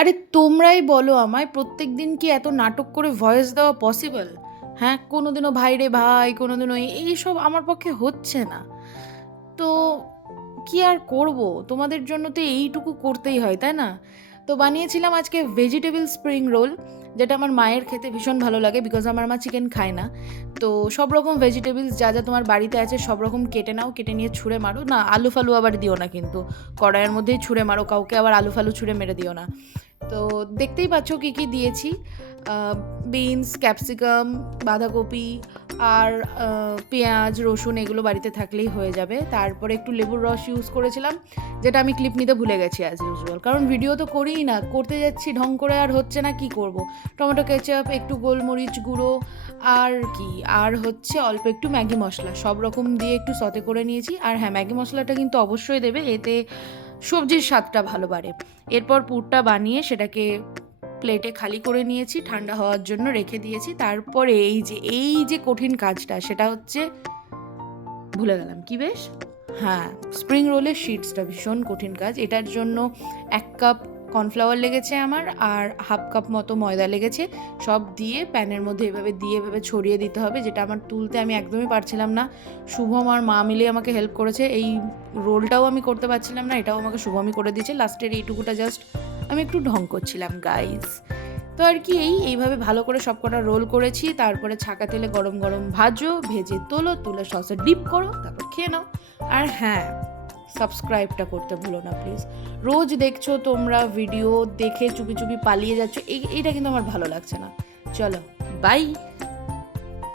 আরে তোমরাই বলো আমায়, প্রত্যেক দিন কি এত নাটক করে ভয়েস দেওয়া পসিবল? হ্যাঁ, কোনোদিনও ভাই রে ভাই, কোনোদিনও এইসব আমার পক্ষে হচ্ছে না। তো কি আর করব, তোমাদের জন্য তো এইটুকু করতেই হয়, তাই না? তো বানিয়েছিলাম আজকে ভেজিটেবল স্প্রিং রোল, যেটা আমার মায়ের খেতে ভীষণ ভালো লাগে, বিকজ আমার মা চিকেন খায় না। তো সব রকম ভেজিটেবলস যা যা তোমার বাড়িতে আছে সব রকম কেটে নাও, কেটে নিয়ে ছুঁড়ে মারো, না আলু ফালু আবার দিও না কিন্তু, কড়াইয়ের মধ্যেই ছুঁড়ে মারো, কাউকে আবার আলু ফালু ছুঁড়ে মেরে দিও না। তো দেখতেই পাচ্ছ কী কী দিয়েছি। বিনস, ক্যাপসিকাম, বাঁধাকপি আর পেঁয়াজ, রসুন এগুলো বাড়িতে থাকলেই হয়ে যাবে। তারপরে একটু লেবুর রস ইউজ করেছিলাম, যেটা আমি ক্লিপ নিতে ভুলে গেছি অ্যাজ ইউজুয়াল, কারণ ভিডিও তো করিই না, করতে যাচ্ছি ঢং করে আর হচ্ছে না, কি করব। টমেটো কেচাপ, একটু গোলমরিচ গুঁড়ো, আর কি, আর হচ্ছে অল্প একটু ম্যাগি মশলা, সব রকম দিয়ে একটু সতে করে নিয়েছি। আর হ্যাঁ, ম্যাগি মশলাটা কিন্তু অবশ্যই দেবে, এতে সবজির স্বাদটা ভালো বাড়ে। এরপর পুরটা বানিয়ে সেটাকে প্লেটে খালি করে নিয়েছি, ঠান্ডা হওয়ার জন্য রেখে দিয়েছি। তারপরে এই যে কঠিন কাজটা, সেটা হচ্ছে, ভুলে গেলাম কি বেশ, হ্যাঁ, স্প্রিং রোলের শিটসটা ভীষণ কঠিন কাজ। এটার জন্য 1 কাপ কর্নফ্লাওয়ার লেগেছে আমার, আর 1/2 কাপ মতো ময়দা লেগেছে। সব দিয়ে প্যানের মধ্যে এভাবে ছড়িয়ে দিতে হবে, যেটা আমার তুলতে আমি একদমই পারছিলাম না। শুভম আর মা মিলে আমাকে হেল্প করেছে। এই রোলটাও আমি করতে পারছিলাম না, এটাও আমাকে শুভমই করে দিয়েছে। লাস্টের এইটুকুটা জাস্ট আমি একটু ঢং করছিলাম গাইস। তো আর কি, এইভাবে ভালো করে সব কটা রোল করেছি। তারপরে ছাকা তেলে গরম গরম ভাজো, ভেজে তোলো, তুলে সসে ডিপ করো, তারপর খেয়ে নাও। আর হ্যাঁ, সাবস্ক্রাইবটা করতে ভুলো না প্লিজ। রোজ দেখছো তোমরা ভিডিও, দেখে চুপি চুপি পালিয়ে যাচ্ছ, এইটা কিন্তু আমার ভালো লাগছে না। চলো, বাই।